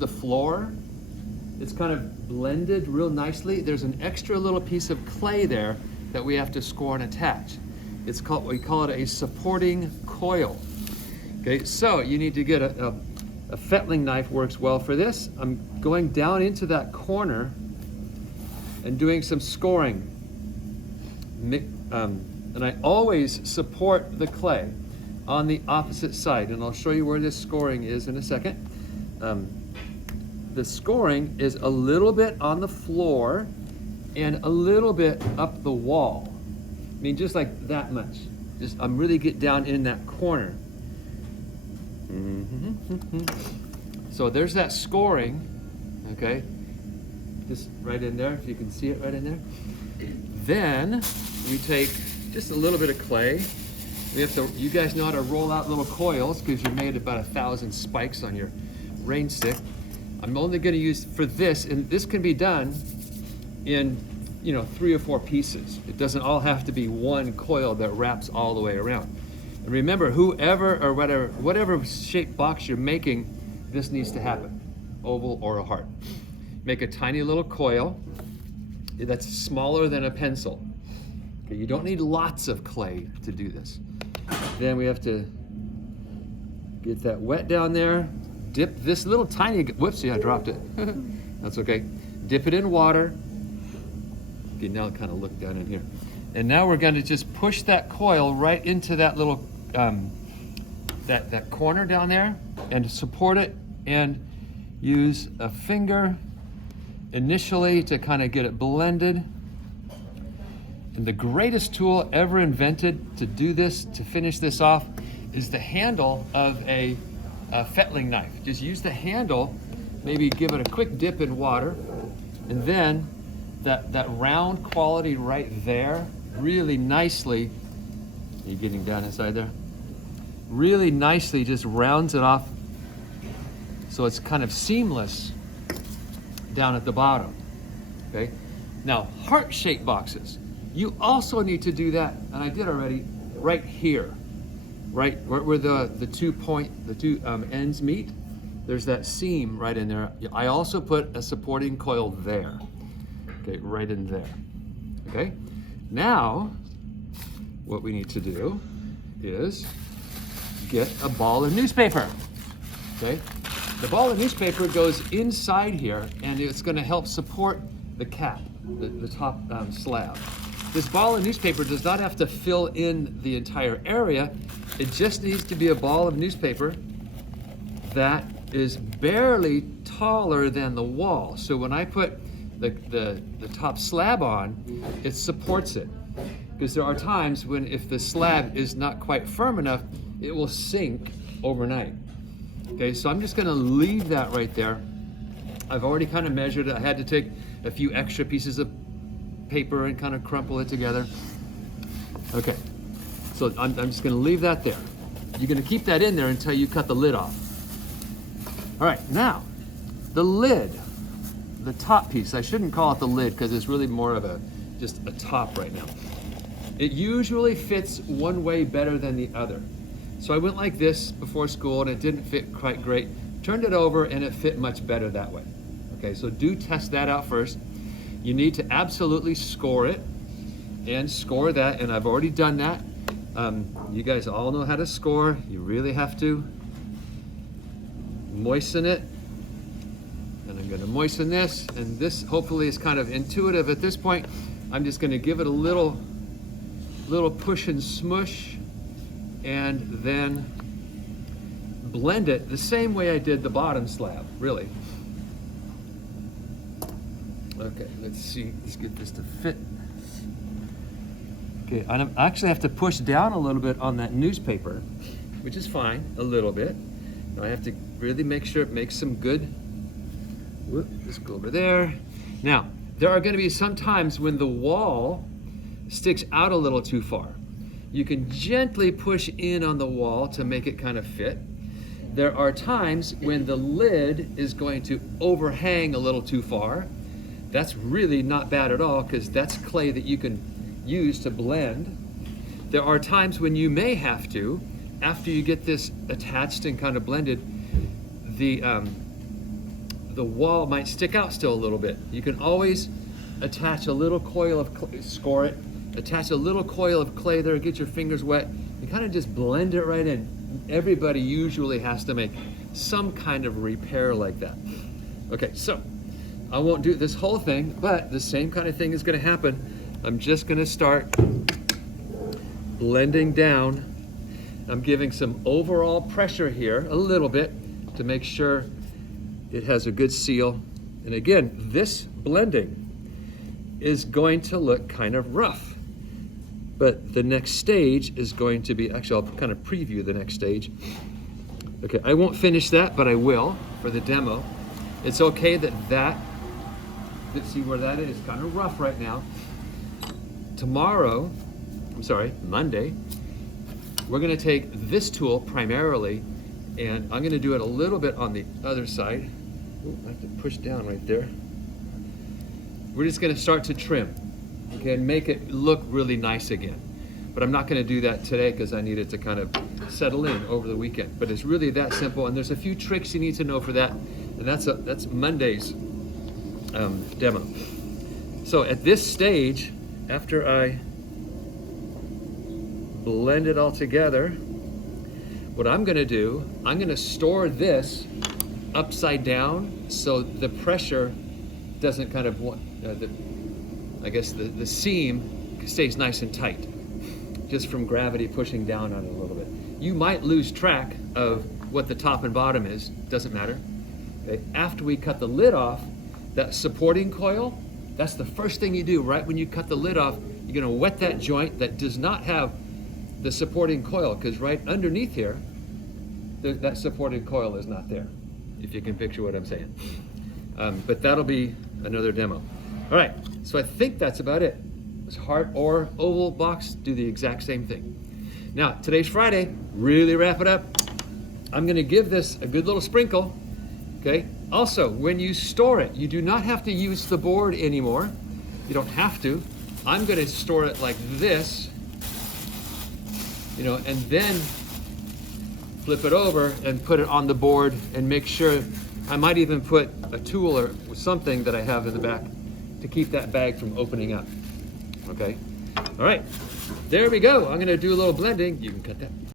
the floor. It's kind of blended real nicely. There's an extra little piece of clay there that we have to score and attach. It's called, we call it a supporting coil. Okay, so you need to get a fettling knife, works well for this. I'm going down into that corner and doing some scoring. And I always support the clay on the opposite side, and I'll show you where this scoring is in a second. The scoring is a little bit on the floor and a little bit up the wall. I mean, just like that much. Just, I'm really get down in that corner. So there's that scoring, okay? Just right in there, if you can see it right in there. Then we take just a little bit of clay. We have to, you guys know how to roll out little coils because you made about 1,000 spikes on your rain stick. I'm only going to use for this, and this can be done in, 3 or 4 pieces. It doesn't all have to be one coil that wraps all the way around. And remember, whoever or whatever shape box you're making, this needs to happen, oval or a heart. Make a tiny little coil that's smaller than a pencil. Okay, you don't need lots of clay to do this. Then we have to get that wet down there. Dip this little tiny, whoopsie, I dropped it. That's okay. Dip it in water. Okay, now kind of look down in here. And now we're going to just push that coil right into that little, that corner down there and support it and use a finger initially to kind of get it blended. And the greatest tool ever invented to do this, to finish this off, is the handle of a fettling knife. Just use the handle, maybe give it a quick dip in water, and then that round quality right there, really nicely, are you getting down inside there? Really nicely just rounds it off so it's kind of seamless down at the bottom, okay? Now, heart-shaped boxes, you also need to do that, and I did already, right here. Right where the two ends meet, there's that seam right in there. I also put a supporting coil there. Okay, right in there. Okay, now what we need to do is get a ball of newspaper. Okay, the ball of newspaper goes inside here, and it's going to help support the cap, the top slab. This ball of newspaper does not have to fill in the entire area. It just needs to be a ball of newspaper that is barely taller than the wall. So when I put the top slab on, it supports it. Because there are times when if the slab is not quite firm enough, it will sink overnight. Okay, so I'm just gonna leave that right there. I've already kind of measured it. I had to take a few extra pieces of paper and kind of crumple it together. Okay, so I'm just gonna leave that there. You're gonna keep that in there until you cut the lid off. All right, now, the lid, the top piece, I shouldn't call it the lid because it's really more of just a top right now. It usually fits one way better than the other. So I went like this before school and it didn't fit quite great. Turned it over and it fit much better that way. Okay, so do test that out first. You need to absolutely score it and score that, and I've already done that. You guys all know how to score. You really have to moisten it. And I'm gonna moisten this, and this hopefully is kind of intuitive at this point. I'm just gonna give it a little push and smush, and then blend it the same way I did the bottom slab, really. Okay, let's see, let's get this to fit. Okay, I actually have to push down a little bit on that newspaper, which is fine, a little bit. Now I have to really make sure it makes some good, whoop, just go over there. Now, there are gonna be some times when the wall sticks out a little too far. You can gently push in on the wall to make it kind of fit. There are times when the lid is going to overhang a little too far. That's really not bad at all because that's clay that you can use to blend. There are times when you may have to, after you get this attached and kind of blended, the the wall might stick out still a little bit. You can always attach a little coil of clay, score it, attach a little coil of clay there, get your fingers wet, and kind of just blend it right in. Everybody usually has to make some kind of repair like that. Okay, so I won't do this whole thing, but the same kind of thing is going to happen. I'm just going to start blending down. I'm giving some overall pressure here, a little bit, to make sure it has a good seal. And again, this blending is going to look kind of rough, but the next stage is going to be, actually I'll kind of preview the next stage. Okay, I won't finish that, but I will for the demo. It's okay that see where that is kind of rough right now. Monday, we're gonna take this tool primarily, and I'm gonna do it a little bit on the other side. Ooh, I have to push down right there. We're just gonna start to trim, okay, and make it look really nice again. But I'm not gonna do that today because I need it to kind of settle in over the weekend. But it's really that simple, and there's a few tricks you need to know for that, and that's Monday's demo. So at this stage, after I blend it all together, what I'm gonna do, I'm gonna store this upside down so the pressure doesn't kind of, the seam stays nice and tight, just from gravity pushing down on it a little bit. You might lose track of what the top and bottom is, doesn't matter. Okay? After we cut the lid off, that supporting coil, that's the first thing you do right when you cut the lid off. You're gonna wet that joint that does not have the supporting coil, because right underneath here, that supporting coil is not there, if you can picture what I'm saying. But that'll be another demo. All right, so I think that's about it. This heart or oval box do the exact same thing. Now, today's Friday, really wrap it up. I'm gonna give this a good little sprinkle, okay? Also, when you store it, you do not have to use the board anymore. You don't have to. I'm gonna store it like this, and then flip it over and put it on the board and make sure, I might even put a tool or something that I have in the back to keep that bag from opening up, okay? All right, there we go. I'm gonna do a little blending. You can cut that.